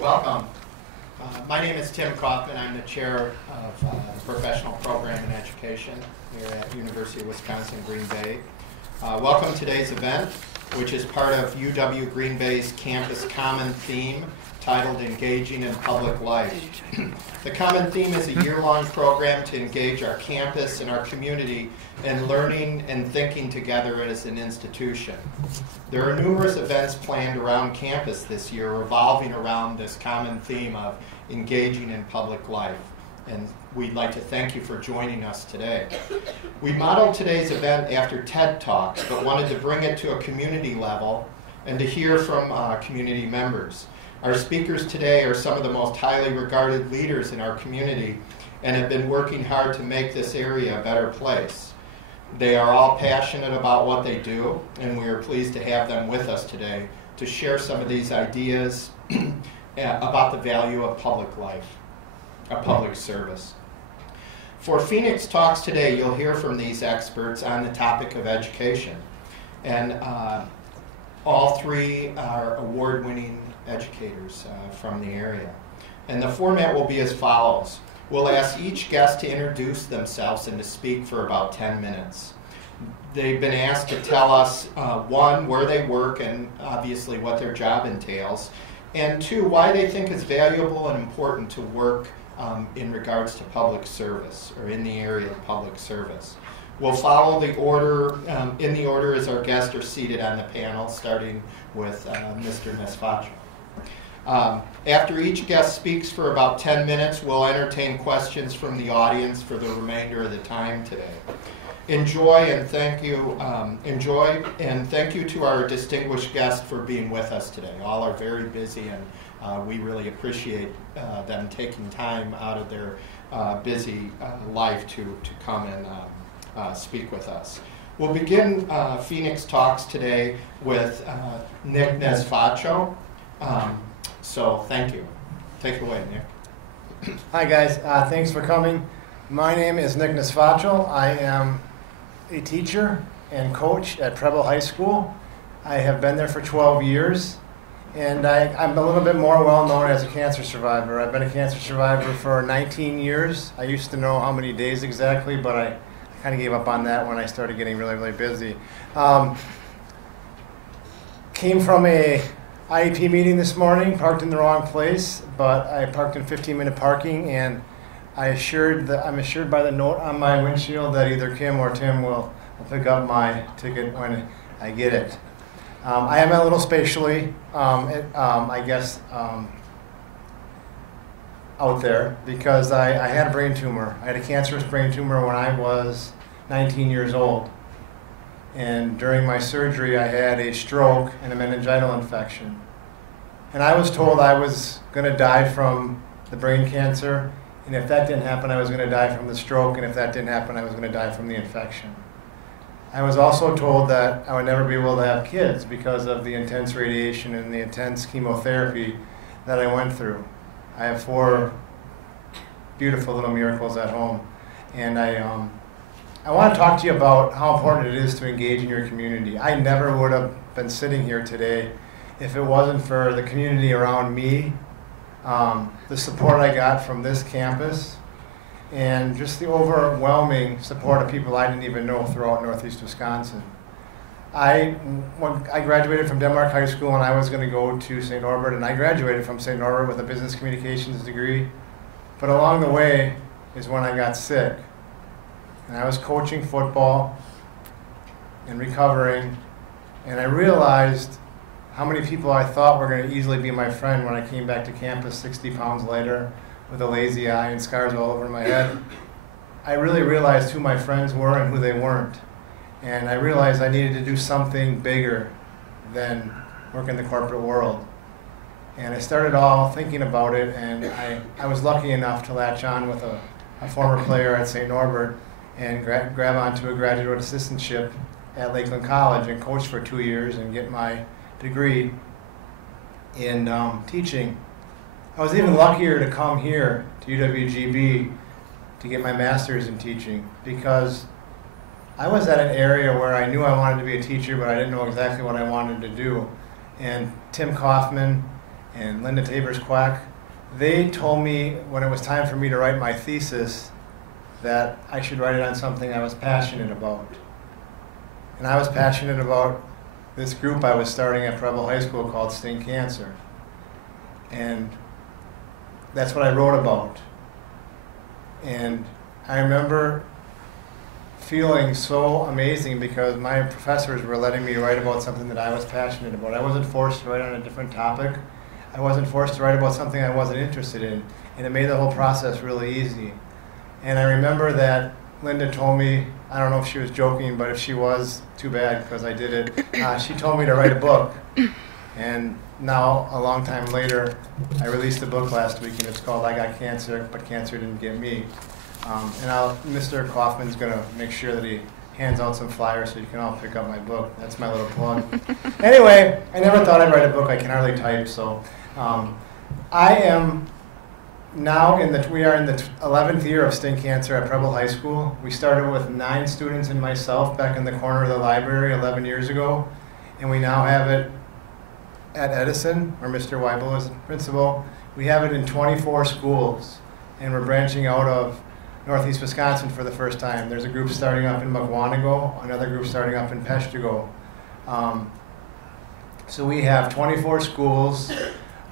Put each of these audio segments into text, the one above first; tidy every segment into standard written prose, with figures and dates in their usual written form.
Welcome. My name is Tim Kaufman. I'm the chair of the Professional Program in Education here at University of Wisconsin Green Bay. Welcome to today's event, which is part of UW Green Bay's Campus Common Theme titled Engaging in Public Life. The Common Theme is a year-long program to engage our campus and our community in learning and thinking together as an institution. There are numerous events planned around campus this year revolving around this common theme of engaging in public life. And we'd like to thank you for joining us today. We modeled today's event after TED Talks, but wanted to bring it to a community level and to hear from community members. Our speakers today are some of the most highly regarded leaders in our community and have been working hard to make this area a better place. They are all passionate about what they do, and we are pleased to have them with us today to share some of these ideas about the value of public life, of public service. For Phoenix Talks today, you'll hear from these experts on the topic of education. And all three are award-winning educators from the area. And the format will be as follows. We'll ask each guest to introduce themselves and to speak for about 10 minutes. They've been asked to tell us, one, where they work and obviously what their job entails, and two, why they think it's valuable and important to work in regards to public service or in the area of public service. We'll follow the order, in the order as our guests are seated on the panel, starting with Mr. Nesfacho. After each guest speaks for about 10 minutes, we'll entertain questions from the audience for the remainder of the time today. Enjoy and thank you to our distinguished guests for being with us today. All are very busy, and we really appreciate them taking time out of their busy life to come and speak with us. We'll begin Phoenix Talks today with Nick Nesfacho. So thank you. Take it away, Nick. Hi guys, thanks for coming. My name is Nick Nesfacho. I am a teacher and coach at Preble High School. I have been there for 12 years, and I'm a little bit more well known as a cancer survivor. I've been a cancer survivor for 19 years. I used to know how many days exactly, but I kind of gave up on that when I started getting really, really busy. Came from a IEP meeting this morning, parked in the wrong place, but I parked in 15-minute parking, and I'm assured by the note on my windshield that either Kim or Tim will pick up my ticket when I get it. I am a little spatially, I guess, out there because I had a brain tumor. I had a cancerous brain tumor when I was 19 years old. And during my surgery, I had a stroke and a meningital infection. And I was told I was going to die from the brain cancer, and if that didn't happen, I was going to die from the stroke, and if that didn't happen, I was going to die from the infection. I was also told that I would never be able to have kids because of the intense radiation and the intense chemotherapy that I went through. I have 4 beautiful little miracles at home, and I want to talk to you about how important it is to engage in your community. I never would have been sitting here today if it wasn't for the community around me, the support I got from this campus, and just the overwhelming support of people I didn't even know throughout Northeast Wisconsin. When I graduated from Denmark High School and I was going to go to St. Norbert, and I graduated from St. Norbert with a business communications degree, but along the way is when I got sick. And I was coaching football and recovering, and I realized how many people I thought were going to easily be my friend when I came back to campus 60 pounds later with a lazy eye and scars all over my head. I really realized who my friends were and who they weren't. And I realized I needed to do something bigger than work in the corporate world. And I started all thinking about it, and I was lucky enough to latch on with a former player at St. Norbert and grab onto a graduate assistantship at Lakeland College and coach for 2 years and get my degree in teaching. I was even luckier to come here to UWGB to get my master's in teaching because I was at an area where I knew I wanted to be a teacher, but I didn't know exactly what I wanted to do. And Tim Kaufman and Linda Tabers-Quack, they told me when it was time for me to write my thesis that I should write it on something I was passionate about. And I was passionate about this group I was starting at Preble High School called Sting Cancer. And that's what I wrote about. And I remember feeling so amazing because my professors were letting me write about something that I was passionate about. I wasn't forced to write on a different topic. I wasn't forced to write about something I wasn't interested in. And it made the whole process really easy. And I remember that Linda told me, I don't know if she was joking, but if she was, too bad because I did it. She told me to write a book. And now, a long time later, I released a book last week, and it's called I Got Cancer, But Cancer Didn't Get Me. Mr. Kaufman's going to make sure that he hands out some flyers so you can all pick up my book. That's my little plug. Anyway, I never thought I'd write a book. I can hardly type, so I am now we are in the 11th year of Sting Cancer at Preble High School. We started with 9 students and myself back in the corner of the library 11 years ago, and we now have it at Edison, where Mr. Weibel is principal. We have it in 24 schools, and we're branching out of Northeast Wisconsin for the first time. There's a group starting up in Mukwonago, another group starting up in Peshtigo. So we have 24 schools,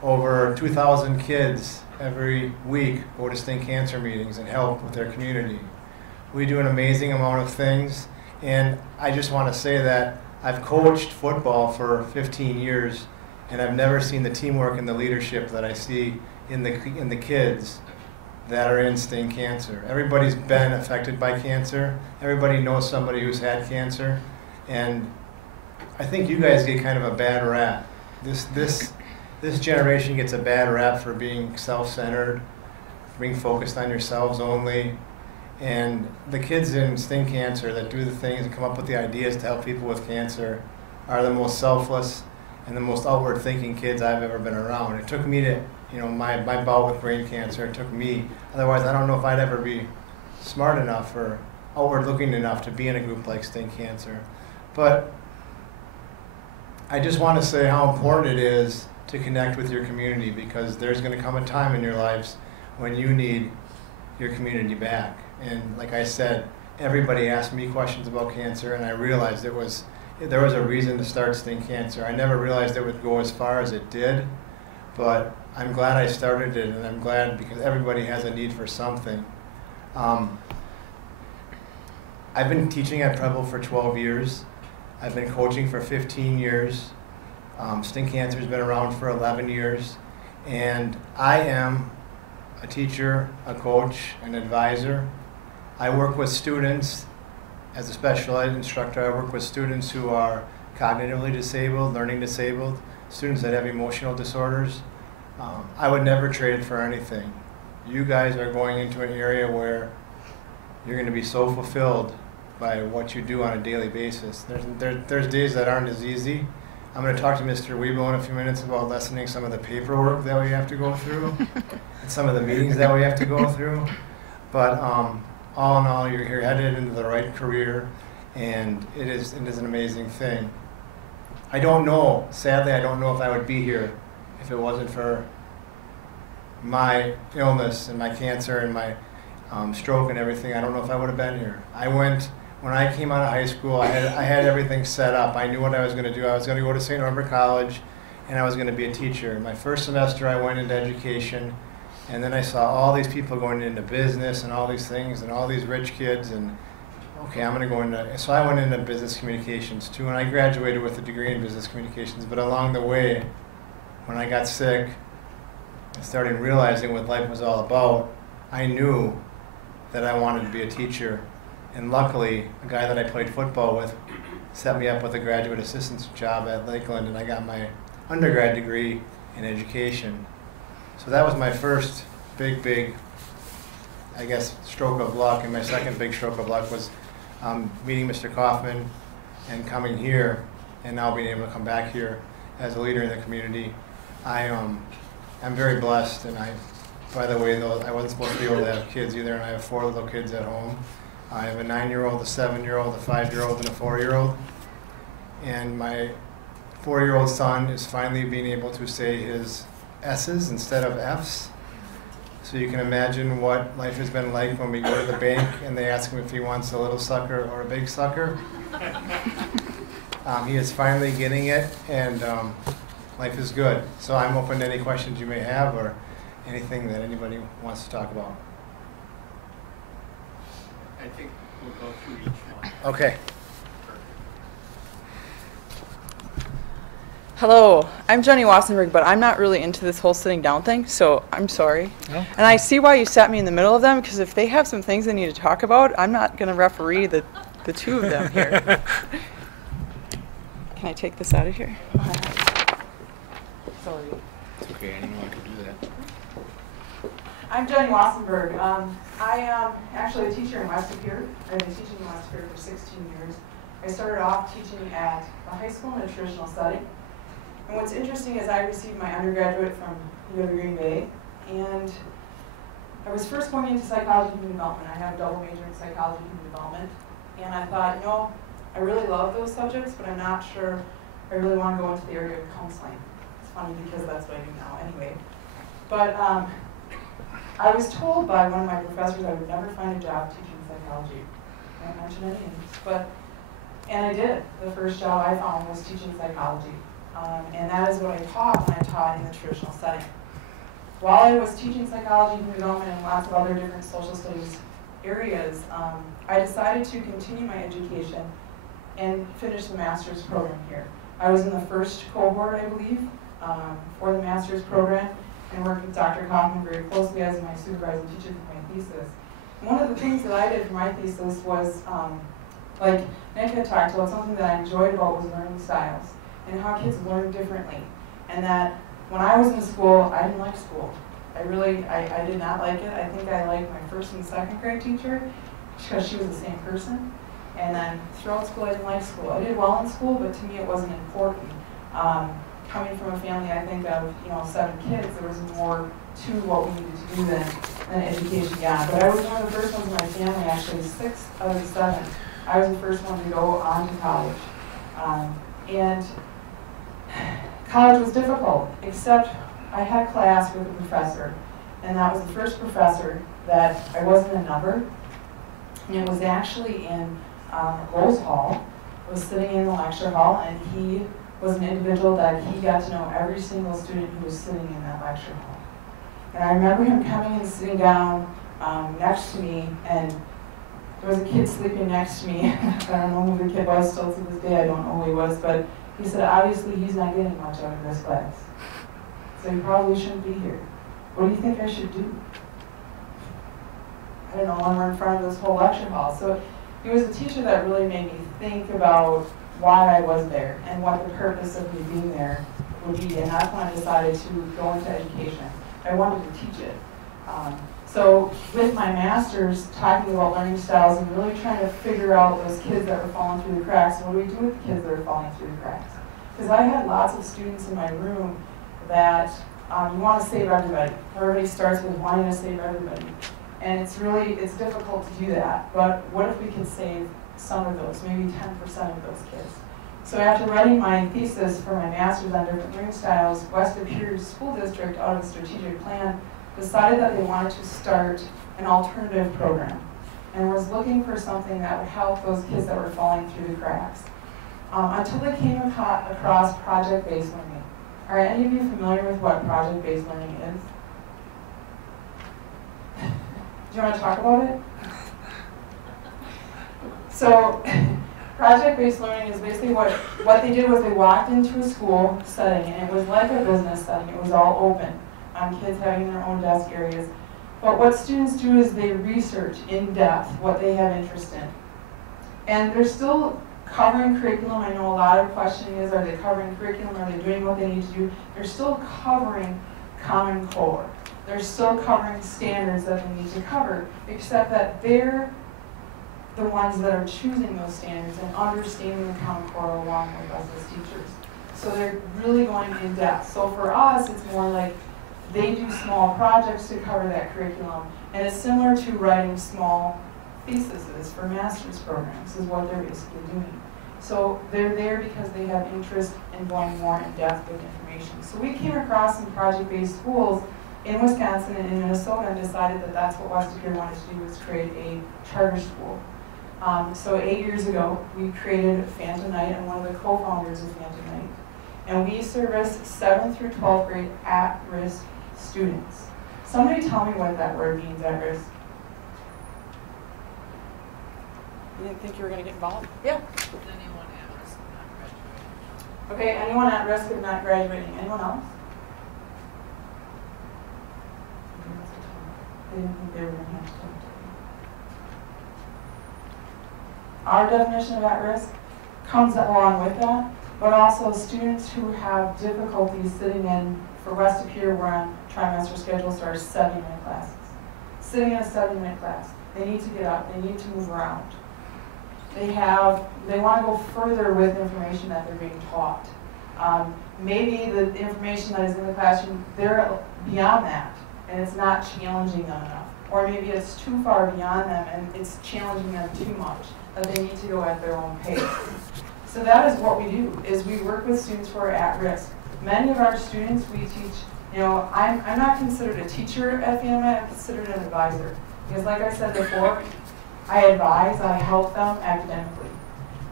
over 2,000 kids every week go to Sting Cancer meetings and help with their community. We do an amazing amount of things, and I just want to say that I've coached football for 15 years, and I've never seen the teamwork and the leadership that I see in the kids that are in Sting Cancer. Everybody's been affected by cancer. Everybody knows somebody who's had cancer, and I think you guys get kind of a bad rap. This generation gets a bad rap for being self-centered, being focused on yourselves only. And the kids in Sting Cancer that do the things and come up with the ideas to help people with cancer are the most selfless and the most outward-thinking kids I've ever been around. It took me to, my bout with brain cancer, it took me. Otherwise, I don't know if I'd ever be smart enough or outward-looking enough to be in a group like Sting Cancer. But I just want to say how important it is to connect with your community, because there's going to come a time in your lives when you need your community back. And like I said, everybody asked me questions about cancer, and I realized there was a reason to start Sting Cancer. I never realized it would go as far as it did, but I'm glad I started it, and I'm glad because everybody has a need for something. I've been teaching at Preble for 12 years. I've been coaching for 15 years. Sting Cancer has been around for 11 years, and I am a teacher, a coach, an advisor. I work with students as a special ed instructor. I work with students who are cognitively disabled, learning disabled, students that have emotional disorders. I would never trade it for anything. You guys are going into an area where you're going to be so fulfilled by what you do on a daily basis. There's days that aren't as easy. I'm going to talk to Mr. Weibel in a few minutes about lessening some of the paperwork that we have to go through and some of the meetings that we have to go through. But all in all, you're headed into the right career, and it is an amazing thing. I don't know, sadly, I don't know if I would be here if it wasn't for my illness and my cancer and my stroke and everything. I don't know if I would have been here. When I came out of high school, I had everything set up. I knew what I was going to do. I was going to go to St. Norbert College, and I was going to be a teacher. My first semester, I went into education, and then I saw all these people going into business and all these things and all these rich kids, and okay, I'm going to go into, so I went into business communications too, and I graduated with a degree in business communications. But along the way, when I got sick and started realizing what life was all about, I knew that I wanted to be a teacher. And luckily, a guy that I played football with set me up with a graduate assistant's job at Lakeland, and I got my undergrad degree in education. So that was my first big, I guess, stroke of luck. And my second big stroke of luck was meeting Mr. Kaufman and coming here, and now being able to come back here as a leader in the community. I'm very blessed, and by the way, though, I wasn't supposed to be able to have kids either, and I have 4 little kids at home. I have a 9-year-old, a 7-year-old, a 5-year-old, and a 4-year-old. And my 4-year-old son is finally being able to say his S's instead of F's. So you can imagine what life has been like when we go to the bank and they ask him if he wants a little sucker or a big sucker. He is finally getting it, and life is good. So I'm open to any questions you may have or anything that anybody wants to talk about. I think we'll go through each one. Okay. Hello, I'm Jenny Wassenberg, but I'm not really into this whole sitting down thing, so I'm sorry. No? And I see why you sat me in the middle of them, because if they have some things they need to talk about, I'm not going to referee the two of them here. Can I take this out of here? Sorry. It's okay, I didn't know I could do that. I'm Jenny Wassenberg. I am actually a teacher in West Superior. I've been teaching in West Superior for 16 years. I started off teaching at a high school in a traditional setting. And what's interesting is I received my undergraduate from U of Green Bay, and I was first going into psychology and human development. I have a double major in psychology and human development, and I thought, you know, I really love those subjects, but I'm not sure I really want to go into the area of counseling. It's funny because that's what I do now anyway. But I was told by one of my professors I would never find a job teaching psychology. I don't mention any names, and I did. The first job I found was teaching psychology. And that is what I taught when I taught in the traditional setting. While I was teaching psychology, human development, and lots of other different social studies areas, I decided to continue my education and finish the master's program here. I was in the first cohort, I believe, for the master's program, and worked with Dr. Kaufman very closely as my supervising teacher for my thesis. And one of the things that I did for my thesis was, like Nick had talked about, something that I enjoyed about was learning styles and how kids learn differently. And that when I was in school, I didn't like school. I did not like it. I think I liked my first and second grade teacher because she was the same person. And then throughout school, I didn't like school. I did well in school, but to me it wasn't important. Coming from a family, I think of 7 kids, there was more to what we needed to do than education got. But I was one of the first ones in my family, actually 6 out of 7. I was the first one to go on to college. And college was difficult, except I had class with a professor, and that was the first professor that I wasn't a number, and it was actually in Rose Hall. I was sitting in the lecture hall, and he was an individual that he got to know every single student who was sitting in that lecture hall. And I remember him coming and sitting down next to me, and there was a kid sleeping next to me. I don't know who the kid was, still to this day I don't know who he was, but he said, obviously he's not getting much out of this class, so he probably shouldn't be here. What do you think I should do? I don't know, when we're in front of this whole lecture hall. So he was a teacher that really made me think about why I was there and what the purpose of me being there would be, and that's when I decided to go into education. I wanted to teach it. So with my master's, talking about learning styles and really trying to figure out those kids that were falling through the cracks, what do we do with the kids that are falling through the cracks? Because I had lots of students in my room that you want to save everybody. Everybody starts with wanting to save everybody. And it's difficult to do that. But what if we could save some of those, maybe 10% of those kids? So after writing my thesis for my master's on different learning styles, West Superior School District, out of a strategic plan, decided that they wanted to start an alternative program and was looking for something that would help those kids that were falling through the cracks. Until they came across project-based learning. Are any of you familiar with what project-based learning is? Do you want to talk about it? So, project-based learning is basically what they did was they walked into a school setting, and it was like a business setting. It was all open. Kids having their own desk areas. But what students do is they research in depth what they have interest in. And they're still covering curriculum. I know a lot of questioning is, are they covering curriculum? Are they doing what they need to do? They're still covering Common Core. They're still covering standards that they need to cover, except that they're the ones that are choosing those standards and understanding the Common Core along with us as teachers. So they're really going in depth. So for us, it's more like they do small projects to cover that curriculum, and it's similar to writing small theses for master's programs is what they're basically doing. So they're there because they have interest and going more in depth with information. So we came across some project-based schools in Wisconsin and in Minnesota and decided that that's what West Superior wanted to do, was create a charter school. So 8 years ago, we created Phantom Night. I'm one of the co-founders of Phantom Night. And we service 7th through 12th grade at-risk students. Somebody tell me what that word means, at risk. You didn't think you were going to get involved? Yeah. Anyone at risk of not graduating. Okay, anyone at risk of not graduating? Anyone else? They didn't think they were going to have to talk to me. Our definition of at risk comes along with that, but also students who have difficulties sitting in, for West Superior, we're on trimester schedules, so our 7-minute classes. Sitting in a 7-minute class, they need to get up, they need to move around. They want to go further with information that they're being taught. Maybe the information that is in the classroom, they're beyond that, and it's not challenging them enough. Or maybe it's too far beyond them, and it's challenging them too much, that they need to go at their own pace. So that is what we do, is we work with students who are at risk. Many of our students we teach, I'm not considered a teacher at Phantom Night, I'm considered an advisor. Because like I said before, I advise, I help them academically.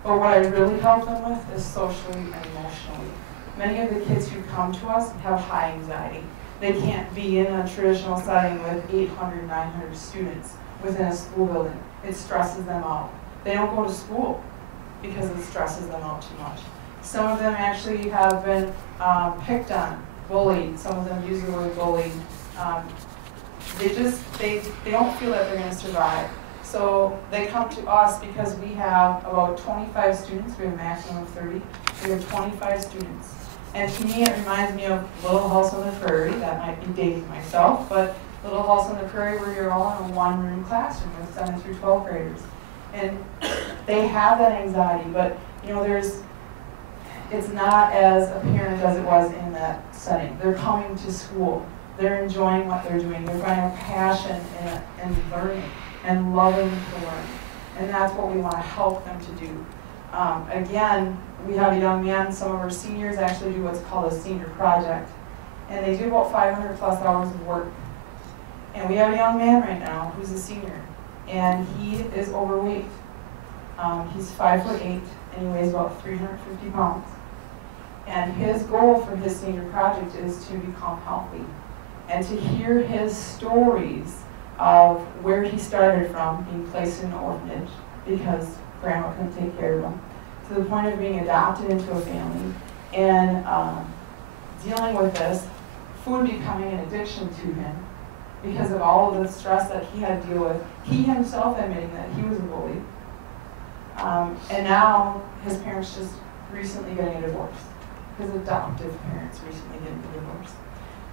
But what I really help them with is socially and emotionally. Many of the kids who come to us have high anxiety. They can't be in a traditional setting with 800, 900 students within a school building. It stresses them out. They don't go to school because it stresses them out too much. Some of them actually have been picked on, bullied. Some of them use the word bullied. They don't feel that they're going to survive. So they come to us because we have about 25 students. We have a maximum of 30. We have 25 students. And to me, it reminds me of Little House on the Prairie. That might be dating myself, but Little House on the Prairie, where you're all in a one-room classroom with 7 through 12 graders. And they have that anxiety, but it's not as apparent as it was in that setting. They're coming to school. They're enjoying what they're doing. They're finding a passion in learning and loving to learn. And that's what we want to help them to do. Again, we have a young man. Some of our seniors actually do what's called a senior project. And they do about 500 plus hours of work. And we have a young man right now who's a senior. And he is overweight. He's 5'8", and he weighs about 350 pounds. And his goal for his senior project is to become healthy. And to hear his stories of where he started from, being placed in an orphanage because grandma couldn't take care of him, to the point of being adopted into a family, and dealing with this, food becoming an addiction to him because of all of the stress that he had to deal with, he himself admitting that he was a bully. And now his parents just recently getting a divorce. His adoptive parents recently getting a divorce.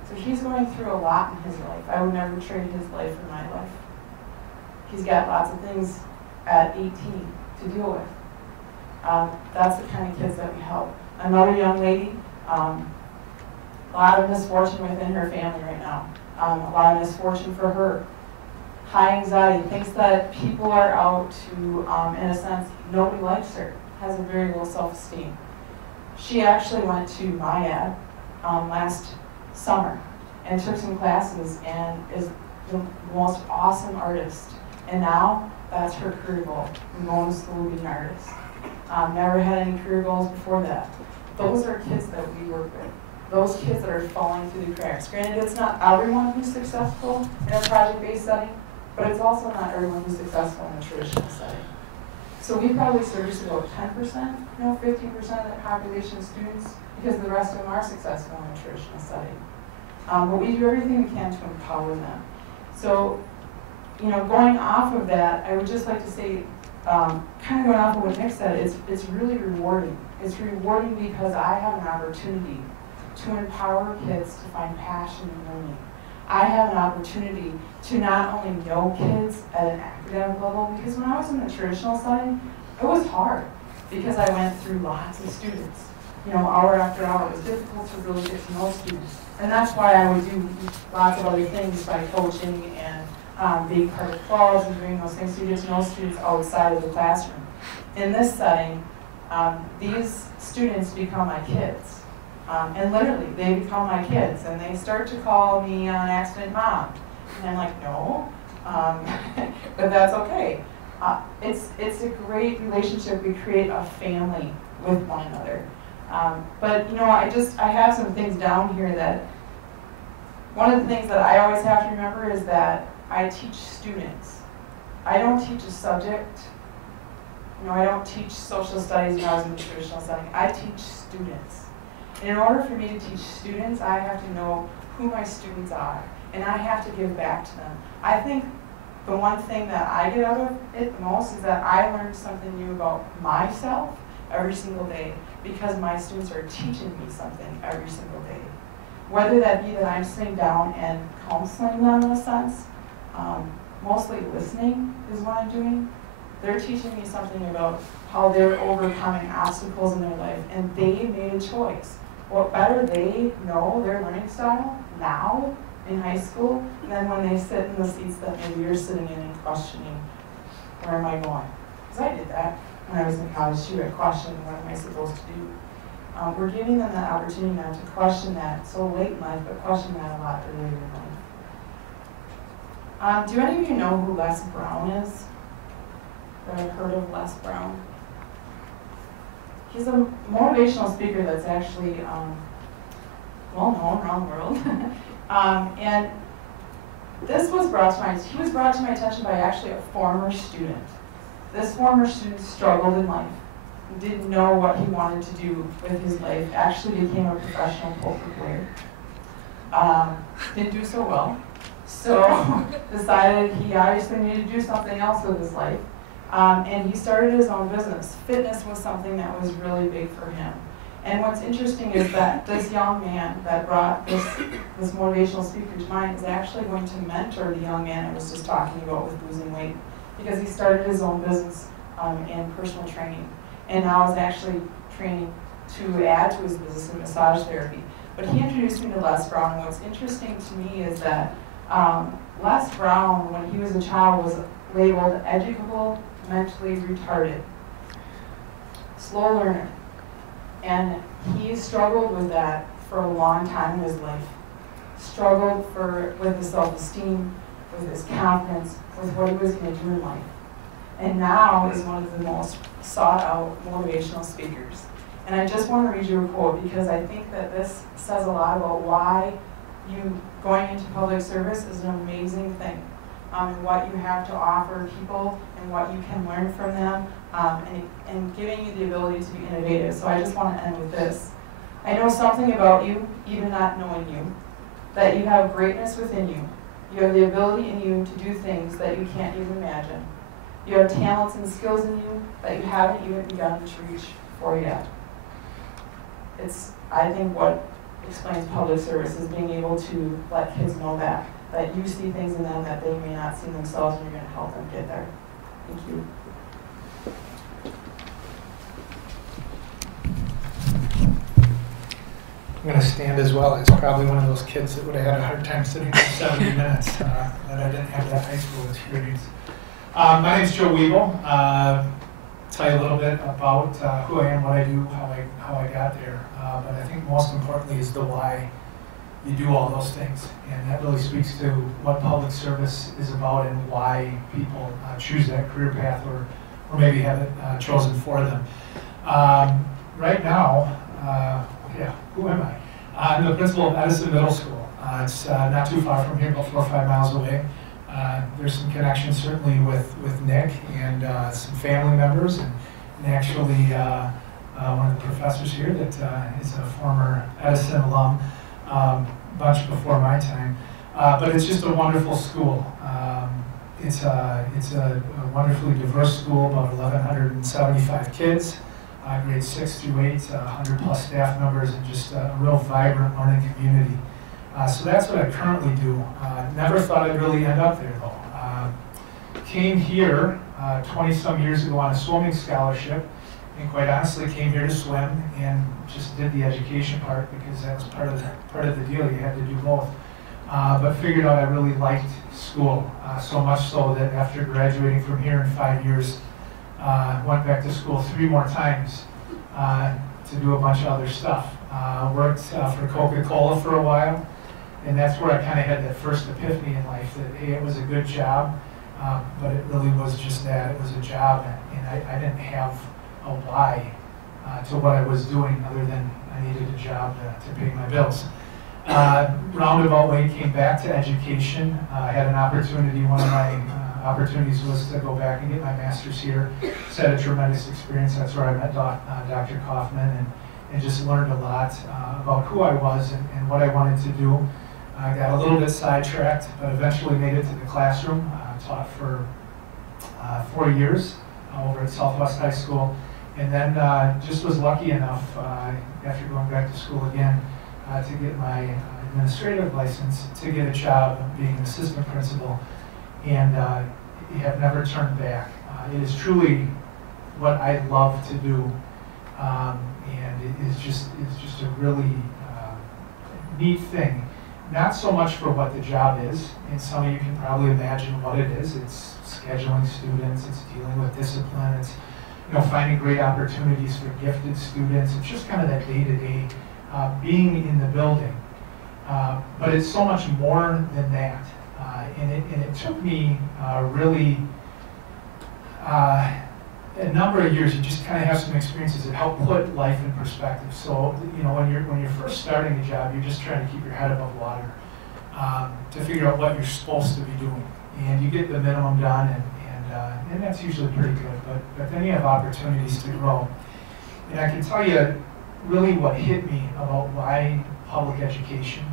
So he's going through a lot in his life. I would never trade his life for my life. He's got lots of things at 18 to deal with. That's the kind of kids that we help. Another young lady, a lot of misfortune within her family right now. A lot of misfortune for her. High anxiety, thinks that people are out to, in a sense, nobody likes her, has a very low self-esteem. She actually went to MIAD last summer and took some classes and is the most awesome artist. And now that's her career goal, going to school being an artist. Never had any career goals before that. Those are kids that we work with. Those kids that are falling through the cracks. Granted, it's not everyone who's successful in a project-based setting, but it's also not everyone who's successful in a traditional setting. So we probably service about 10%, 15% of that population of students, because the rest of them are successful in a traditional setting. But we do everything we can to empower them. So, going off of that, I would just like to say, kind of going off of what Nick said, it's really rewarding. It's rewarding because I have an opportunity to empower kids to find passion in learning. I have an opportunity to not only know kids at an academic level, because when I was in a traditional setting, it was hard because I went through lots of students. Hour after hour, it was difficult to really get to know students. And that's why I would do lots of other things by coaching and being part of clubs and doing those things to get to know students outside of the classroom. In this setting, These students become my kids. And literally, they become my kids, and they start to call me on accident mom. And I'm like, no, but that's okay. It's a great relationship. We create a family with one another. But you know, I have some things down here that, one of the things that I always have to remember is that I teach students. I don't teach a subject. You know, I don't teach social studies when I was in the traditional setting. I teach students. And in order for me to teach students, I have to know who my students are, and I have to give back to them. I think the one thing that I get out of it the most is that I learn something new about myself every single day, because my students are teaching me something every single day. Whether that be that I'm sitting down and counseling them in a sense, mostly listening is what I'm doing. They're teaching me something about how they're overcoming obstacles in their life, and they made a choice. What better they know their learning style now in high school than when they sit in the seats that maybe you're sitting in and questioning, where am I going? Because I did that when I was in college too. I questioned, what am I supposed to do? We're giving them that opportunity now to question that so late in life, but question that a lot earlier in life. Do any of you know who Les Brown is? Or have heard of Les Brown? He's a motivational speaker that's actually well known around the world. And this was he was brought to my attention by actually a former student. This former student struggled in life, didn't know what he wanted to do with his life, actually became a professional poker player. Didn't do so well, so decided he obviously needed to do something else with his life. And he started his own business. Fitness was something that was really big for him. And what's interesting is that this young man that brought this motivational speaker to mind is actually going to mentor the young man I was just talking about with losing weight, because he started his own business in personal training. And now is actually training to add to his business in massage therapy. But he introduced me to Les Brown, and what's interesting to me is that Les Brown, when he was a child, was labeled educable, mentally retarded, slow learner. And he struggled with that for a long time in his life. Struggled with his self-esteem, with his confidence, with what he was going to do in life. And now is one of the most sought-out motivational speakers. And I just want to read you a quote, because I think that this says a lot about why going into public service is an amazing thing. And what you have to offer people and what you can learn from them, and giving you the ability to be innovative. So I just want to end with this. I know something about you, even not knowing you, that you have greatness within you. You have the ability in you to do things that you can't even imagine. You have talents and skills in you that you haven't even begun to reach for yet. It's, I think, what explains public service is being able to let kids know that you see things in them that they may not see themselves, and you're going to help them get there. Thank you. I'm going to stand as well. It's probably one of those kids that would have had a hard time sitting for 70 minutes, that I didn't have that high school experience. My name is Joe Weeble. Tell you a little bit about who I am, what I do, how I got there. But I think most importantly is the why you do all those things. And that really speaks to what public service is about and why people choose that career path or maybe have it chosen for them. Right now, who am I? I'm the principal of Edison Middle School. It's not too far from here, about 4 or 5 miles away. There's some connections certainly with Nick and some family members, and actually one of the professors here that is a former Edison alum, much before my time. But it's just a wonderful school. It's a wonderfully diverse school, about 1,175 kids, grades 6 through 8, 100 plus staff members, and just a real vibrant learning community. So that's what I currently do. Never thought I'd really end up there though. Came here 20-some years ago on a swimming scholarship, and quite honestly came here to swim and just did the education part because that was part of the deal. You had to do both. But figured out I really liked school, so much so that after graduating from here in 5 years, went back to school 3 more times to do a bunch of other stuff. Worked for Coca-Cola for a while, and that's where I kind of had that first epiphany in life that, hey, it was a good job, but it really was just that. It was a job, and I didn't have a why to what I was doing other than I needed a job to pay my bills. Roundabout way came back to education. I had an opportunity, one of my opportunities was to go back and get my master's here. It's had a tremendous experience. That's where I met Dr. Kaufman and just learned a lot about who I was and what I wanted to do. I got a little bit sidetracked, but eventually made it to the classroom. Taught for 4 years over at Southwest High School, and then just was lucky enough after going back to school again to get my administrative license, to get a job being an assistant principal, and have never turned back. It is truly what I love to do, and it is just a really neat thing. Not so much for what the job is, and some of you can probably imagine what it is. It's scheduling students, it's dealing with discipline, it's finding great opportunities for gifted students. It's just kind of that day-to-day being in the building. But it's so much more than that. And it took me really a number of years. You just kind of have some experiences that help put life in perspective. So when you're first starting a job, you're just trying to keep your head above water to figure out what you're supposed to be doing, and you get the minimum done, and that's usually pretty good. But then you have opportunities to grow. And I can tell you really what hit me about why public education,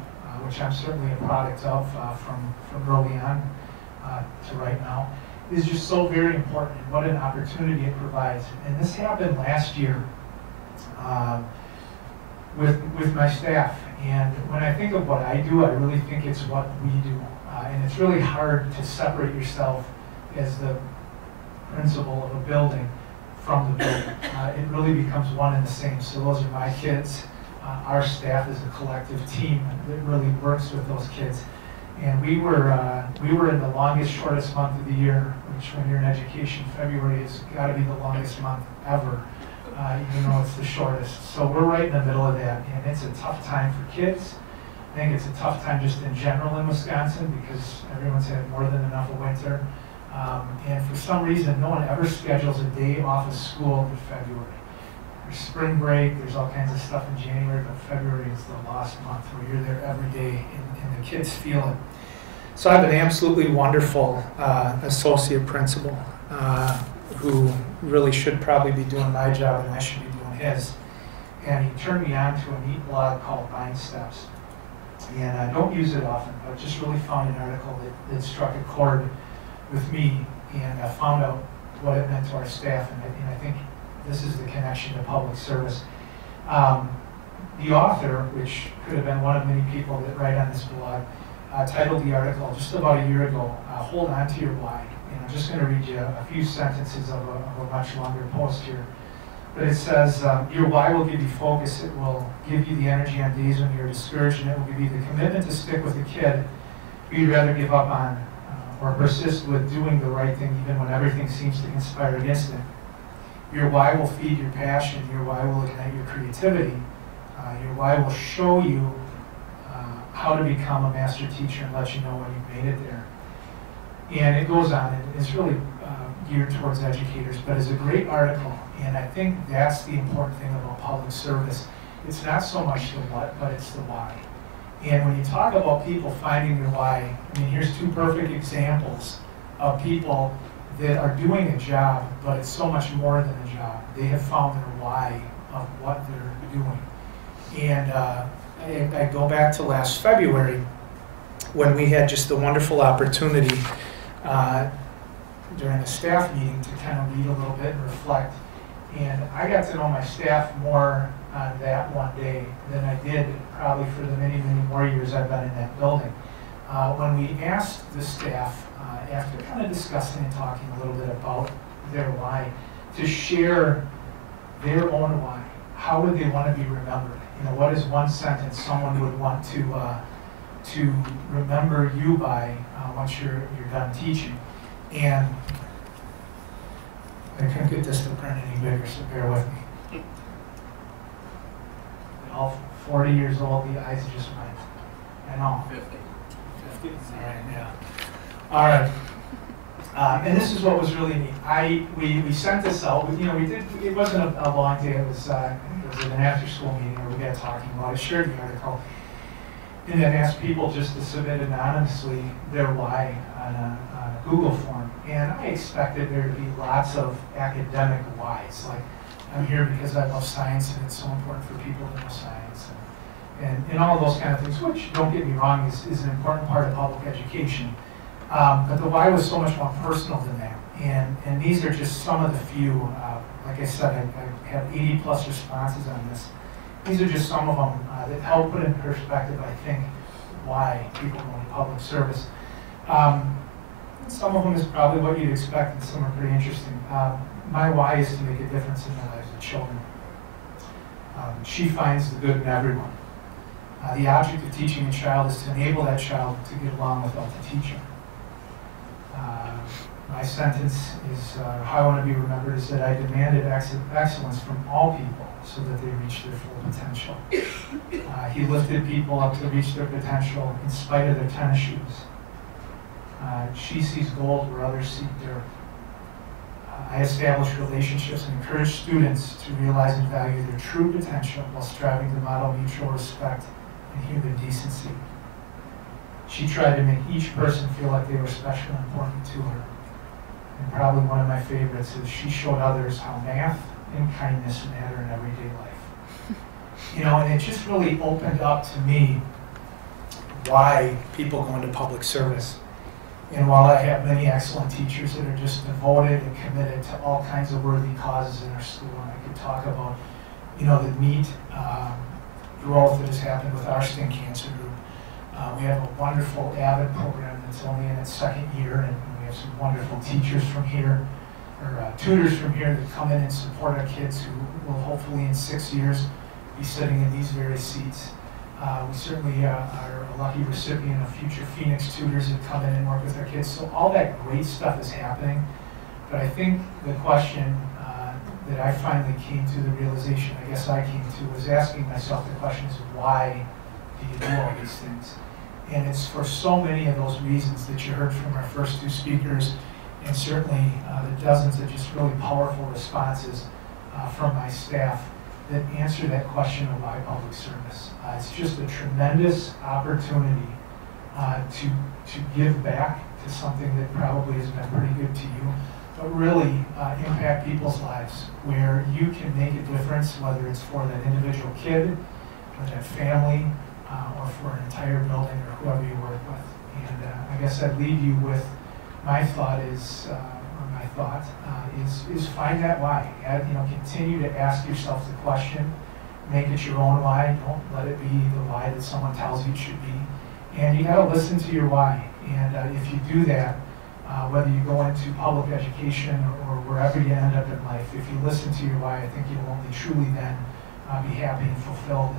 which I'm certainly a product of from early on to right now, is just so very important, and what an opportunity it provides. And this happened last year with my staff. And when I think of what I do, I really think it's what we do. And it's really hard to separate yourself as the principal of a building from the building. It really becomes one and the same. So those are my kids. Our staff is a collective team that really works with those kids. And we were in the longest, shortest month of the year, which when you're in education, February has got to be the longest month ever, even though it's the shortest. So we're right in the middle of that, and it's a tough time for kids. I think it's a tough time just in general in Wisconsin because everyone's had more than enough of winter. And for some reason, no one ever schedules a day off of school in February. There's spring break, there's all kinds of stuff in January, but February is the lost month where you're there every day and the kids feel it. So I have an absolutely wonderful associate principal who really should probably be doing my job and I should be doing his. And he turned me on to a neat blog called Mind Steps. And I don't use it often, but just really found an article that struck a chord with me, and I found out what it meant to our staff, and I think this is the connection to public service. The author, which could have been one of many people that write on this blog, titled the article just about a year ago, Hold On to Your Why. And I'm just going to read you a few sentences of a much longer post here. But it says, your why will give you focus, it will give you the energy on days when you're discouraged, and it will give you the commitment to stick with a kid who you'd rather give up on or persist with doing the right thing even when everything seems to conspire against it. Your why will feed your passion, your why will ignite your creativity, your why will show you how to become a master teacher and let you know when you've made it there. And it goes on, and it's really geared towards educators, but it's a great article, and I think that's the important thing about public service. It's not so much the what, but it's the why. And when you talk about people finding their why, I mean, here's two perfect examples of people that are doing a job, but it's so much more than a job. They have found their why of what they're doing. And I go back to last February when we had just the wonderful opportunity during a staff meeting to kind of read a little bit and reflect. And I got to know my staff more on that one day than I did probably for the many, many more years I've been in that building. When we asked the staff, after kind of discussing and talking a little bit about their why, to share their own why, how would they want to be remembered? You know, what is one sentence someone would want to remember you by once you're done teaching? And I couldn't get this to print any bigger, so bear with me. all 40 years old, the eyes just went. I know. 50. 50? All right, yeah. All right. And this is what was really neat. We sent this out, but it wasn't a long day. It was an after-school meeting where we got talking about it. I shared the article, and then asked people just to submit anonymously their why on a Google form. And I expected there to be lots of academic whys, like I'm here because I love science and it's so important for people to know science, and all of those kind of things, which, don't get me wrong, is an important part of public education. But the why was so much more personal than that. And these are just some of the few, like I said, I have 80 plus responses on this. These are just some of them that help put in perspective, I think, why people go into public service. Some of them is probably what you'd expect, and some are pretty interesting. My why is to make a difference in the lives of children. She finds the good in everyone. The object of teaching a child is to enable that child to get along without the teacher. My sentence is, how I want to be remembered is that I demanded excellence from all people so that they reach their full potential. He lifted people up to reach their potential in spite of their tennis shoes. She sees gold where others seek dirt. I establish relationships and encourage students to realize and value their true potential while striving to model mutual respect and human decency. She tried to make each person feel like they were special and important to her. And probably one of my favorites is she showed others how math and kindness matter in everyday life. And it just really opened up to me why people go into public service. And while I have many excellent teachers that are just devoted and committed to all kinds of worthy causes in our school, and I could talk about, the neat growth that has happened with our skin cancer group. We have a wonderful AVID program that's only in its second year, and we have some wonderful teachers from here, or tutors from here that come in and support our kids who will hopefully in 6 years be sitting in these very seats. We certainly are a lucky recipient of future Phoenix tutors that come in and work with our kids. So all that great stuff is happening. But I think the question that I finally came to, the realization I guess I came to, was asking myself the question is, why do you do all these things? And it's for so many of those reasons that you heard from our first two speakers, and certainly the dozens of just really powerful responses from my staff that answer that question of why public service. It's just a tremendous opportunity to give back to something that probably has been pretty good to you, but really impact people's lives, where you can make a difference, whether it's for that individual kid, or that family, or for an entire building, or whoever you work with. And I guess I'd leave you with my thought is, is find that why. Continue to ask yourself the question, make it your own why. Don't let it be the why that someone tells you it should be. And you got to listen to your why. And if you do that, whether you go into public education or wherever you end up in life, if you listen to your why, I think you'll only truly then be happy and fulfilled,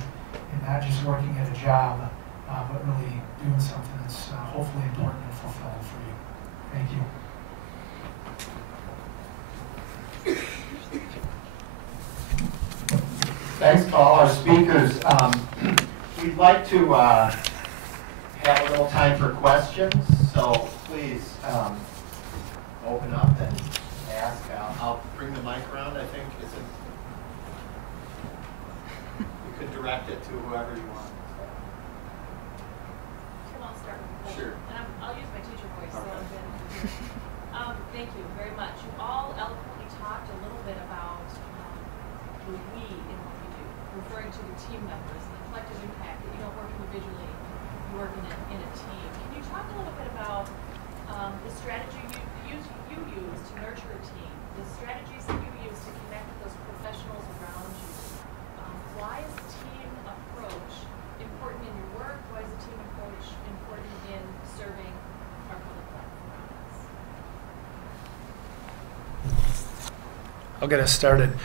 and not just working at a job, but really doing something that's hopefully important and fulfilling for you. Thank you. Thanks to all our speakers. We'd like to have a little time for questions, so please open up and ask. I'll bring the mic around, I think. You could direct it to whoever you want. Tim, I'll start with you. Sure. And I'll use my teacher voice, so Okay. I'm good. Thank you very much. You all eloquently talked a little bit about the we in what we do, referring to the team members and the collective impact that you don't work individually, you work in a team. Can you talk a little bit about the strategy you use to nurture a team, the strategies that you use to connect with those professionals around you? Why is the team approach important in your work? Why is the team approach important in serving our public life around us? I'll get us started.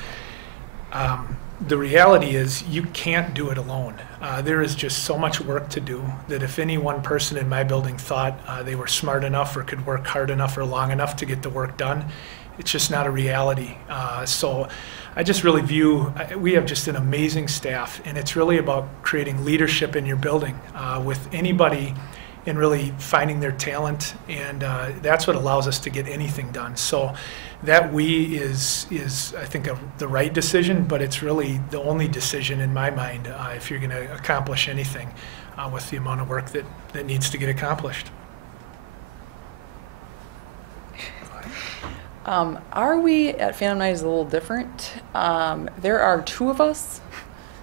The reality is you can't do it alone. There is just so much work to do that if any one person in my building thought they were smart enough or could work hard enough or long enough to get the work done, it's just not a reality. So I just really view, we have just an amazing staff, and it's really about creating leadership in your building with anybody and really finding their talent, and that's what allows us to get anything done. So that we is I think the right decision, but it's really the only decision in my mind if you're going to accomplish anything with the amount of work that needs to get accomplished. Are we at Phantom Night is a little different. There are 2 of us,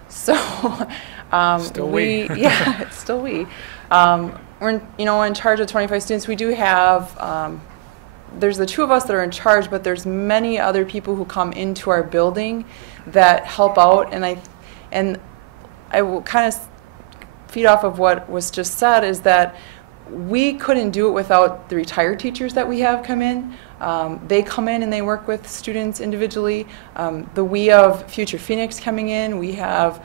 so Still we. yeah, it's still we. We're in charge of 25 students. We do have there's the 2 of us that are in charge, but there's many other people who come into our building that help out, and I will kind of feed off of what was just said, is that we couldn't do it without the retired teachers that we have come in. They come in and they work with students individually. We of Future Phoenix coming in. We have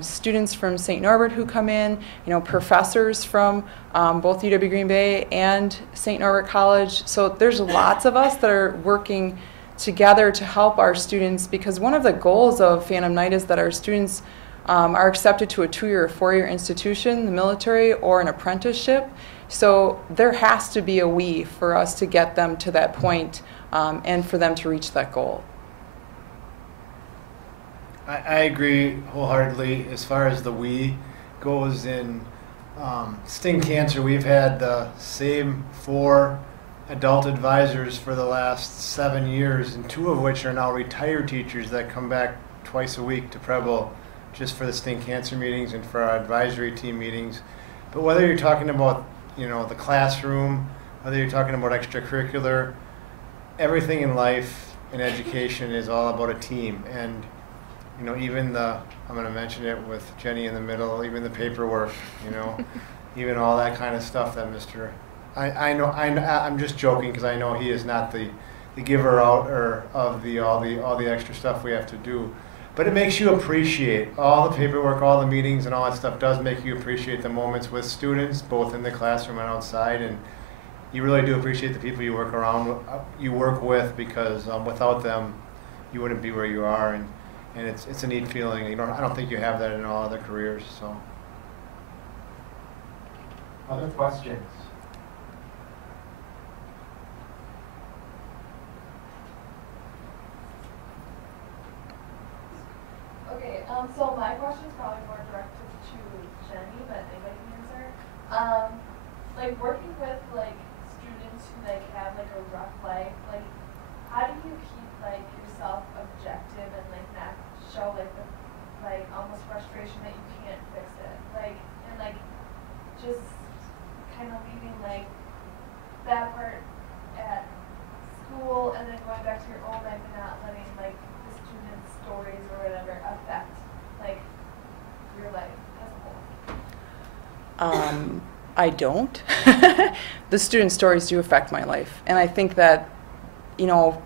students from St. Norbert who come in, professors from both UW Green Bay and St. Norbert College. So there's lots of us that are working together to help our students, because one of the goals of Phantom Night is that our students are accepted to a 2-year or 4-year institution, the military, or an apprenticeship. So there has to be a we for us to get them to that point, and for them to reach that goal. I agree wholeheartedly. As far as the we goes in Sting Cancer, we've had the same 4 adult advisors for the last 7 years, and 2 of which are now retired teachers that come back twice a week to Preble just for the Sting Cancer meetings and for our advisory team meetings. But whether you're talking about the classroom, whether you're talking about extracurricular, everything in life and education is all about a team. And even I'm going to mention it with Jenny in the middle, even the paperwork, even all that kind of stuff that I'm just joking, because I know he is not the giver out or of all the extra stuff we have to do. But it makes you appreciate all the paperwork, all the meetings, and all that stuff does make you appreciate the moments with students, both in the classroom and outside. And you really do appreciate the people you work with, because without them, you wouldn't be where you are. And it's a neat feeling. I don't think you have that in all other careers. So. Other questions? Okay, so my question is probably more directed to Jenny, but anybody can answer. Working with students who have a rough life, how do you keep yourself objective and not show the almost frustration that you can't fix it, and just kind of leaving that part at school and then going back to your own life and not letting the students' stories or whatever affect your life as a whole? I don't. The student stories do affect my life, and I think that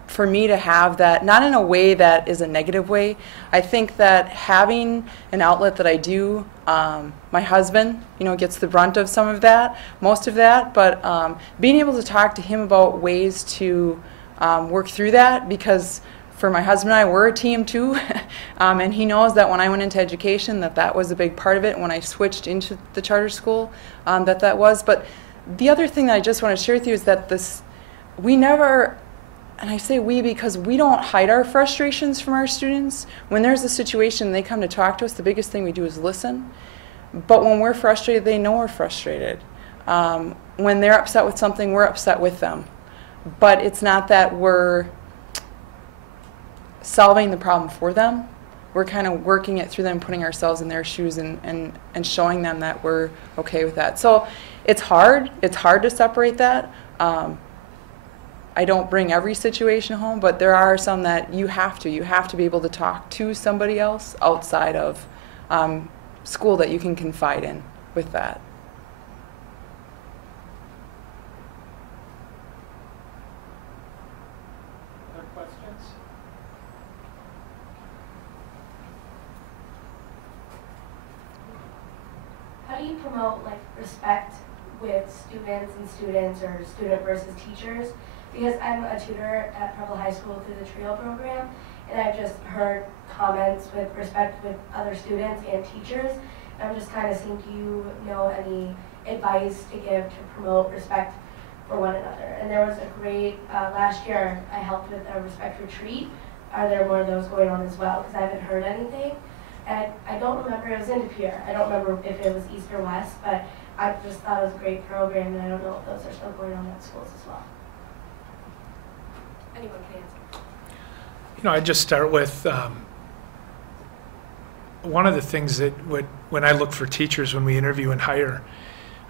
for me to have that, not in a way that is a negative way, I think that having an outlet that I do, my husband, gets the brunt of some of that, most of that, but being able to talk to him about ways to work through that, because for my husband and I, we're a team too, and he knows that when I went into education that was a big part of it. When I switched into the charter school, that was. But the other thing that I just want to share with you is that we never, and I say we because we don't hide our frustrations from our students. When there's a situation they come to talk to us, the biggest thing we do is listen. But when we're frustrated, they know we're frustrated. When they're upset with something, we're upset with them. But it's not that we're solving the problem for them. We're kind of working it through them, putting ourselves in their shoes and showing them that we're okay with that. So it's hard. It's hard to separate that. I don't bring every situation home, but there are some that you have to. You have to be able to talk to somebody else outside of school that you can confide in with that. Other questions? promote like respect with students or student versus teachers? Because I'm a tutor at Preble High School through the TRIO program, and I've just heard comments with respect with other students and teachers. And I'm just kind of seeing, do you know any advice to give to promote respect for one another? And there was a great, last year I helped with a respect retreat. Are there more of those going on as well? Because I haven't heard anything. And I don't remember, it was in De Pere. I don't remember if it was East or West, but I just thought it was a great program, and I don't know if those are still going on at schools as well. Anyone can answer. You know, I just start with one of the things that when I look for teachers when we interview and hire,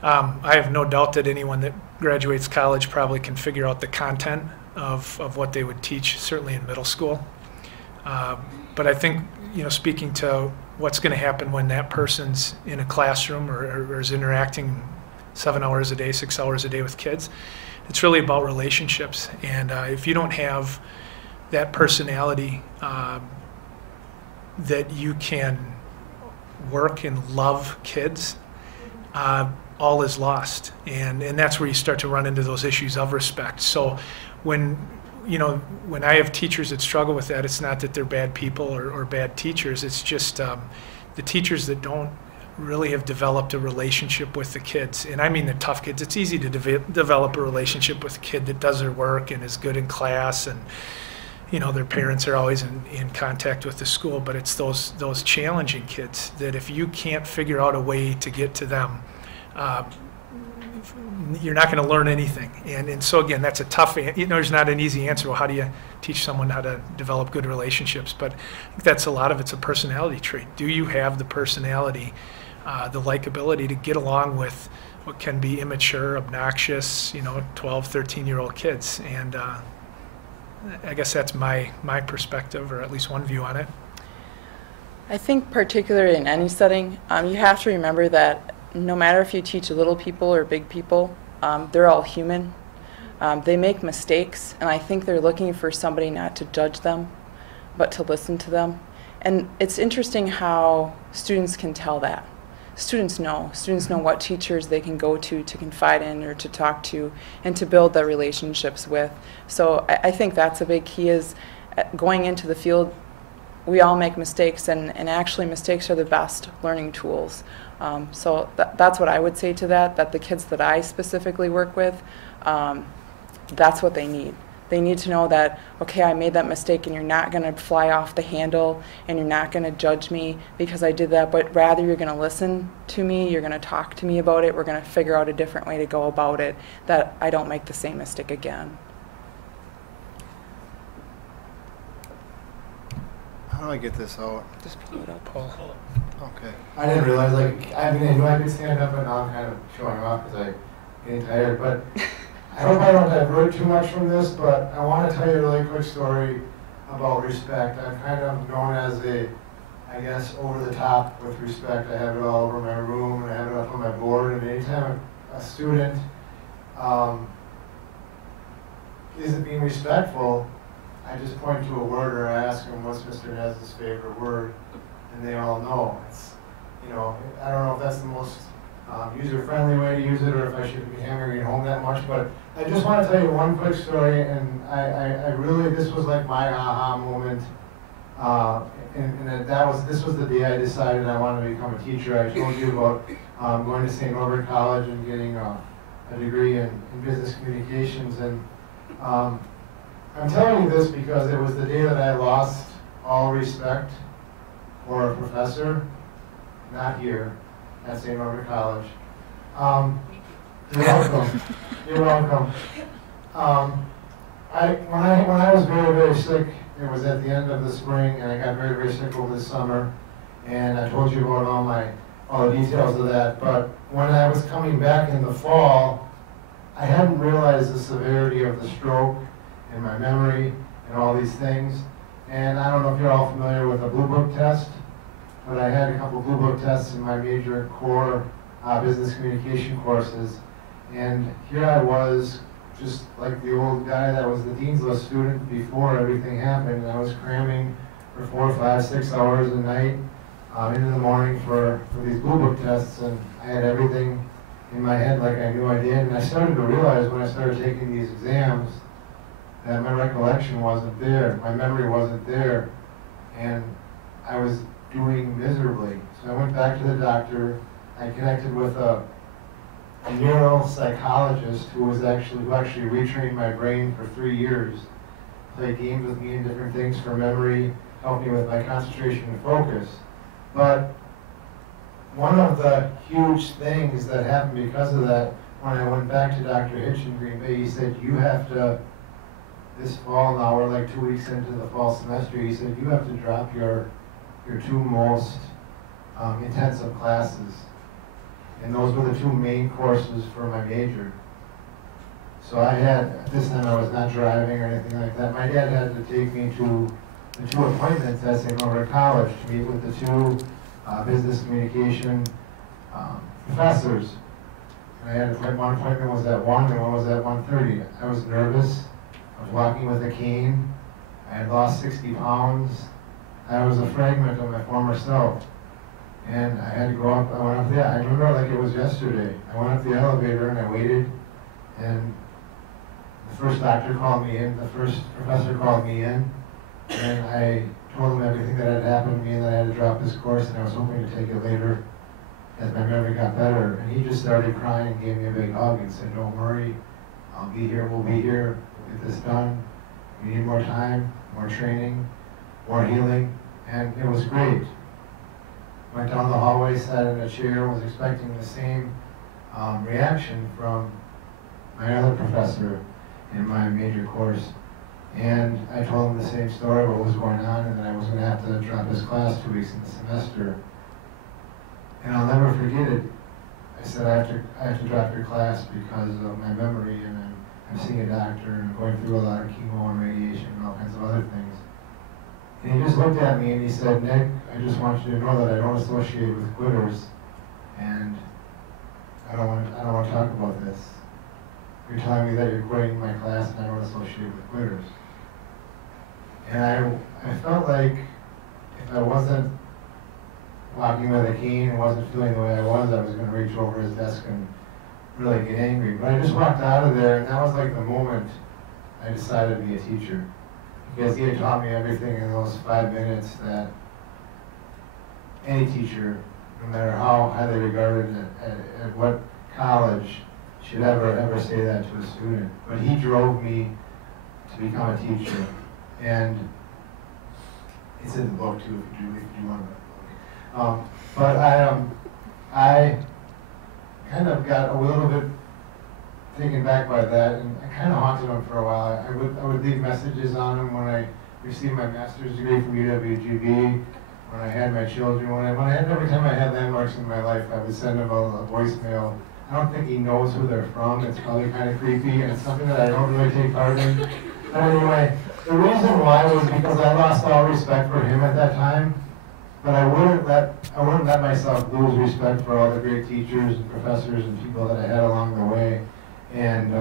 I have no doubt that anyone that graduates college probably can figure out the content of what they would teach, certainly in middle school. But I think, you know, speaking to what's going to happen when that person's in a classroom or is interacting 7 hours a day, 6 hours a day with kids, it's really about relationships. And if you don't have that personality that you can work and love kids, all is lost. And that's where you start to run into those issues of respect. So when I have teachers that struggle with that, it's not that they're bad people or bad teachers. It's just the teachers that don't really have developed a relationship with the kids. And I mean the tough kids. It's easy to develop a relationship with a kid that does their work and is good in class, and you know, their parents are always in contact with the school. But it's those challenging kids that if you can't figure out a way to get to them, you're not going to learn anything. And so again, that's a tough, you know, there's not an easy answer. Well, how do you teach someone how to develop good relationships? But I think that's a lot of it's a personality trait. Do you have the personality, the likability to get along with what can be immature, obnoxious, you know, 12, 13-year-old kids? And I guess that's my perspective, or at least one view on it. I think particularly in any setting, you have to remember that no matter if you teach little people or big people, they're all human. They make mistakes, and I think they're looking for somebody not to judge them, but to listen to them. And it's interesting how students can tell that. Students know what teachers they can go to confide in or to talk to and to build their relationships with. So I think that's a big key, is going into the field. We all make mistakes, and actually mistakes are the best learning tools. So that's what I would say to that the kids that I specifically work with, that's what they need. They need to know that, okay, I made that mistake, and you're not going to fly off the handle, and you're not going to judge me because I did that, but rather you're going to listen to me, you're going to talk to me about it, we're going to figure out a different way to go about it, that I don't make the same mistake again. How do I get this out? Just pull it up. Paul. Okay. I didn't realize, like, I mean, I could stand up, and now I'm kind of showing off because I'm getting tired, but I hope I don't divert too much from this, but I want to tell you a really quick story about respect. I'm kind of known as I guess, over the top with respect. I have it all over my room, and I have it up on my board, and anytime a student isn't being respectful, I just point to a word, or I ask them, what's Mr. Nez's favorite word? And they all know. It's, you know, I don't know if that's the most user-friendly way to use it, or if I should be hammering it home that much, but I just want to tell you one quick story, and I really, this was like my aha moment, and this was the day I decided I wanted to become a teacher. I told you about going to St. Norbert College and getting a degree in business communications, and I'm telling you this because it was the day that I lost all respect for a professor, not here, at St. Norbert College. You're welcome. You're welcome. When I was very, very sick, it was at the end of the spring, and I got very, very sick over the summer, and I told you about all the details of that, but when I was coming back in the fall, I hadn't realized the severity of the stroke and my memory and all these things. And I don't know if you're all familiar with a Blue Book test, but I had a couple Blue Book tests in my major core business communication courses. And here I was, just like the old guy that was the Dean's List student before everything happened. I was cramming for 4, 5, 6 hours a night into the morning for these Blue Book tests. And I had everything in my head like I knew I did, and I started to realize when I started taking these exams that my recollection wasn't there, my memory wasn't there, and I was doing miserably. So I went back to the doctor. I connected with a neuropsychologist who actually retrained my brain for 3 years, played games with me and different things for memory, helped me with my concentration and focus. But one of the huge things that happened because of that, when I went back to Dr. Hitch in Green Bay, he said, you have to, this fall now, we're like 2 weeks into the fall semester, he said, you have to drop your 2 most intensive classes. And those were the 2 main courses for my major. So I had, at this time I was not driving or anything like that. My dad had to take me to the 2 appointments at St. Norbert College to meet with the 2 business communication professors. And I had one appointment was at 1 and one was at 1:30. I was nervous. I was walking with a cane. I had lost 60 pounds. I was a fragment of my former self. And I had to go up, I went up there, I remember like it was yesterday. I went up the elevator and I waited, and the first doctor called me in, the first professor called me in, and I told him everything that had happened to me and that I had to drop this course, and I was hoping to take it later as my memory got better. And he just started crying and gave me a big hug and said, don't worry, I'll be here, we'll be here, we'll get this done. We need more time, more training, more healing, and it was great. Went down the hallway, sat in a chair, was expecting the same reaction from my other professor in my major course. And I told him the same story, what was going on, and that I was going to have to drop his class 2 weeks in the semester. And I'll never forget it. I said, I have to drop your class because of my memory, and I'm seeing a doctor, and I'm going through a lot of chemo and radiation and all kinds of other things. And he just looked at me and he said, Nick, I just want you to know that I don't associate with quitters, and I don't want to talk about this. You're telling me that you're quitting my class and I don't associate with quitters. And I felt like if I wasn't walking with a cane and wasn't feeling the way I was going to reach over his desk and really get angry. But I just walked out of there, and that was like the moment I decided to be a teacher. Because he had taught me everything in those 5 minutes that any teacher, no matter how highly regarded at what college, should ever say that to a student. But he drove me to become a teacher. And it's in the book too, if you want to. But I kind of got a little bit taken back by that, and I kind of haunted him for a while. I would leave messages on him when I received my master's degree from UWGB, when I had my children, every time I had landmarks in my life, I would send him a voicemail. I don't think he knows who they're from. It's probably kind of creepy, and it's something that I don't really take part in. But anyway, the reason why was because I lost all respect for him at that time. But I wouldn't let myself lose respect for all the great teachers and professors and people that I had along the way, and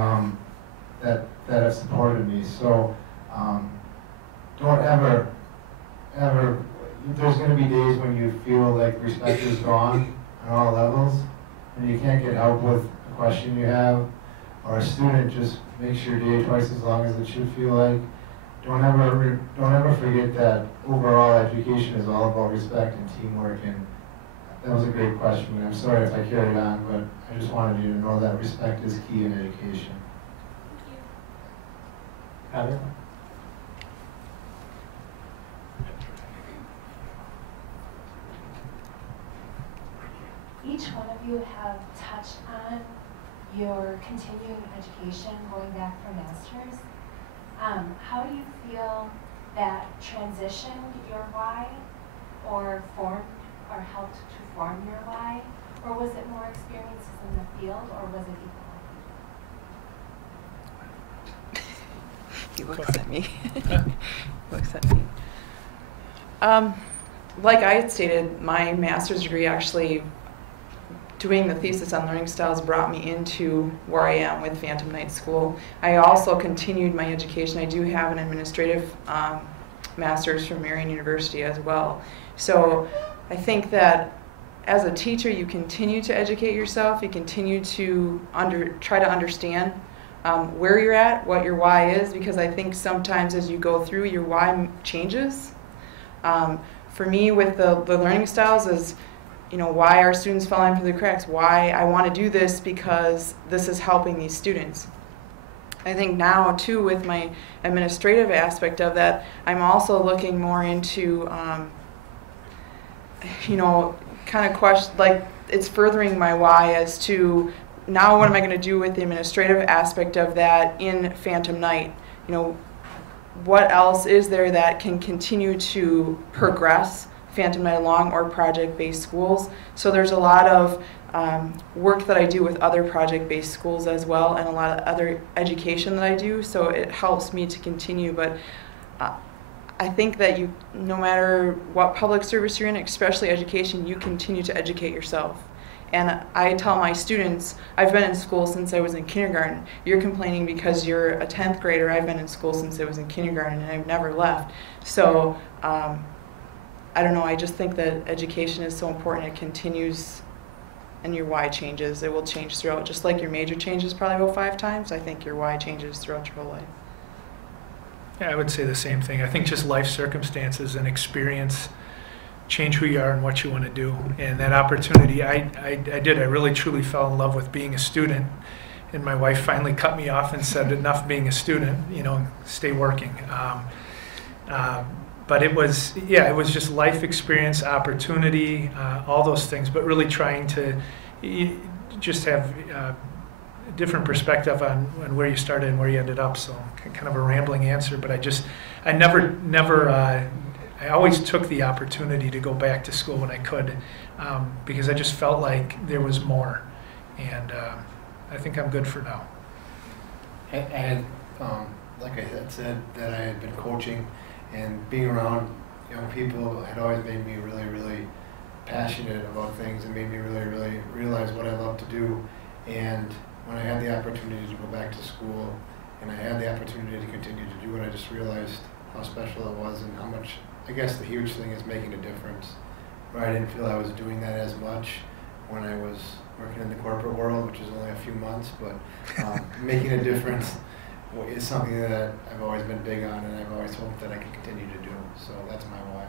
that have supported me. So don't ever. There's going to be days when you feel like respect is gone on all levels, and you can't get help with a question you have, or a student just makes your day twice as long as it should feel like. Don't ever forget that overall education is all about respect and teamwork. And that was a great question. And I'm sorry if I carried on, but I just wanted you to know that respect is key in education. Thank you. Heather? Each one of you have touched on your continuing education going back for master's. How do you feel that transitioned your why, or formed or helped to form your why? Or was it more experiences in the field, or was it equal? He looks at me. He looks at me. Like I had stated, my master's degree actually, doing the thesis on learning styles brought me into where I am with Phantom Knight School. I also continued my education. I do have an administrative master's from Marian University as well. So I think that as a teacher, you continue to educate yourself. You continue to try to understand where you're at, what your why is, because I think sometimes as you go through, your why changes. For me, with the learning styles is, why are students falling through the cracks? Why I want to do this because this is helping these students. I think now, too, with my administrative aspect of that, I'm also looking more into, kind of question, like it's furthering my why as to now what am I going to do with the administrative aspect of that in Phantom Night? What else is there that can continue to progress Phantom Night along or project-based schools? So there's a lot of work that I do with other project-based schools as well, and a lot of other education that I do, so it helps me to continue. But I think that no matter what public service you're in, especially education, you continue to educate yourself. And I tell my students, I've been in school since I was in kindergarten. You're complaining because you're a 10th grader. I've been in school since I was in kindergarten, and I've never left. So I don't know, I just think that education is so important. It continues, and your why changes. It will change throughout. Just like your major changes probably about 5 times, I think your why changes throughout your whole life. Yeah, I would say the same thing. I think just life circumstances and experience change who you are and what you want to do. And that opportunity, I really truly fell in love with being a student. And my wife finally cut me off and said, enough being a student, stay working. But it was just life experience, opportunity, all those things, but really trying to just have a different perspective on where you started and where you ended up. So kind of a rambling answer, but I always took the opportunity to go back to school when I could, because I just felt like there was more, and I think I'm good for now. I had, like I had said, that I had been coaching, and being around young people had always made me really, really passionate about things, and made me really, really realize what I love to do. And when I had the opportunity to go back to school, and I had the opportunity to continue to do it, I just realized how special it was and how much. I guess the huge thing is making a difference. Where I didn't feel I was doing that as much when I was working in the corporate world, which is only a few months, but making a difference is something that I've always been big on, and I've always hoped that I can continue to do. So that's my why.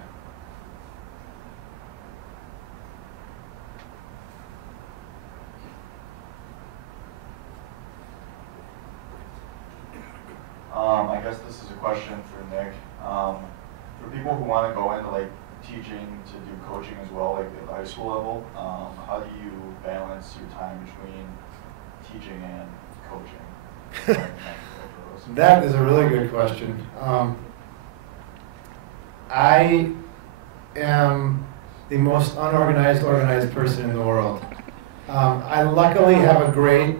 I guess this is a question for Nick. For people who want to go into teaching to do coaching as well, at the high school level, how do you balance your time between teaching and coaching? That is a really good question. I am the most organized person in the world. I luckily have a great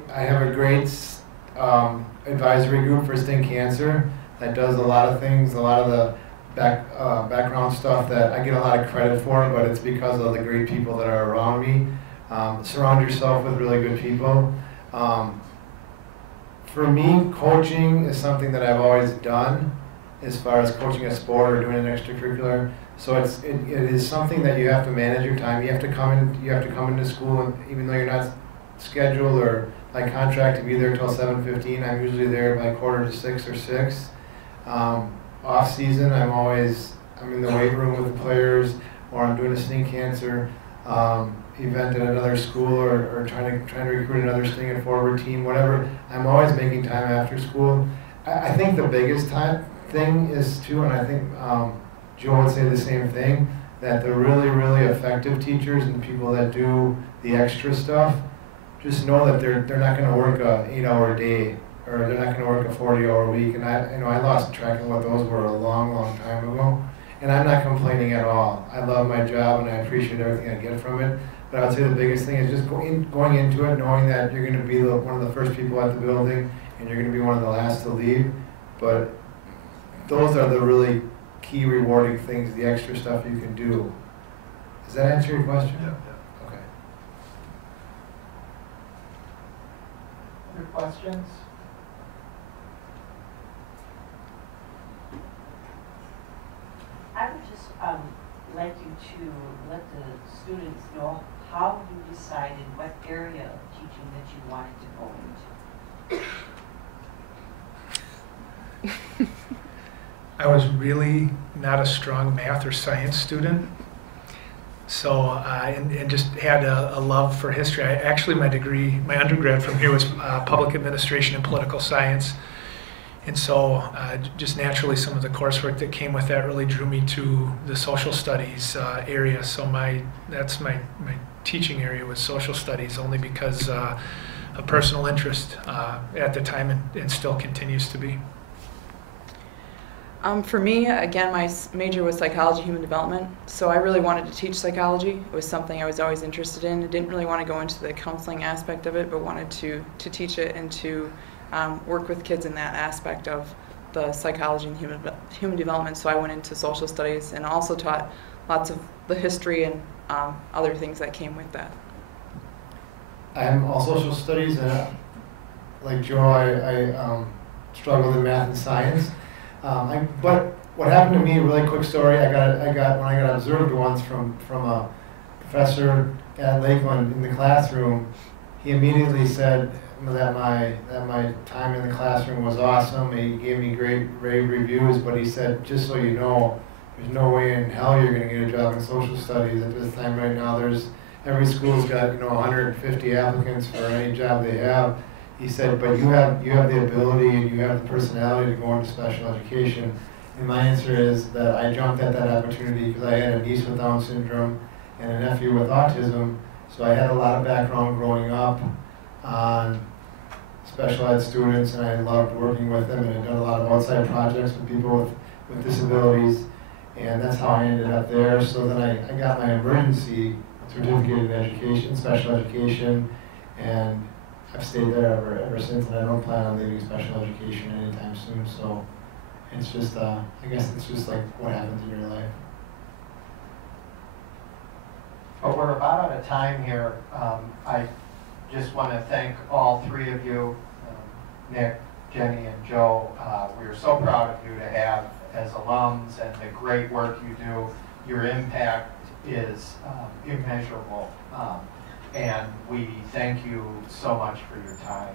advisory group for Sting Cancer that does a lot of things, a lot of the background stuff that I get a lot of credit for, but it's because of the great people that are around me. Surround yourself with really good people. For me, coaching is something that I've always done, as far as coaching a sport or doing an extracurricular. So it is something that you have to manage your time. You have to come into school, and even though you're not scheduled or by contract to be there till 7:15, I'm usually there by 5:45 or 6. Off season, I'm in the weight room with the players, or I'm doing a Sting Cancer event at another school, or trying to recruit another Sting and forward team, whatever. I'm always making time after school. I think the biggest thing is too, and I think Joe would say the same thing, that the really, really effective teachers and people that do the extra stuff just know that they're not going to work a 8-hour day, or they're not going to work a 40-hour week. And I lost track of what those were a long, long time ago. And I'm not complaining at all. I love my job and I appreciate everything I get from it. But I would say the biggest thing is just going into it, knowing that you're going to be one of the first people at the building and you're going to be one of the last to leave. But those are the really key rewarding things, the extra stuff you can do. Does that answer your question? Yeah. Okay. Other questions? I would just like you to let the students know how you decided what area of teaching that you wanted to go into. I was really not a strong math or science student, so and just had a love for history. Actually, my undergrad from here was public administration and political science, and so just naturally some of the coursework that came with that really drew me to the social studies area. So that's my teaching area was social studies, only because of personal interest at the time and still continues to be. For me, again, my major was psychology, human development, so I really wanted to teach psychology. It was something I was always interested in. I didn't really want to go into the counseling aspect of it, but wanted to teach it and to work with kids in that aspect of the psychology and human development. So I went into social studies and also taught lots of the history and other things that came with that. I'm all social studies, and like Joe, I struggled in math and science. But what happened to me, a really quick story, when I got observed once from a professor at Lakeland in the classroom, he immediately said that my time in the classroom was awesome. He gave me great rave reviews, but he said, just so you know, there's no way in hell you're going to get a job in social studies at this time right now. Every school's got 150 applicants for any job they have. He said, but you have the ability and you have the personality to go into special education. And my answer is that I jumped at that opportunity because I had a niece with Down syndrome and a nephew with autism. So I had a lot of background growing up on special ed students, and I loved working with them, and I've done a lot of outside projects with people with disabilities. And that's how I ended up there. So then I got my emergency certificate in education, special education, and I've stayed there ever since, and I don't plan on leaving special education anytime soon. So it's just, I guess it's just like what happens in your life. Well, we're about out of time here. I just want to thank all three of you, Nick, Jenny, and Joe. We're so proud of you to have as alums and the great work you do. Your impact is immeasurable. And we thank you so much for your time.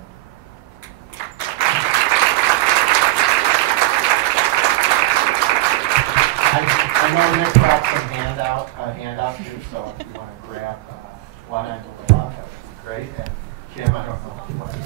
I know Nick brought some handout too, so if you want to grab one and the way up, that would be great. And Kim, I don't know if you want to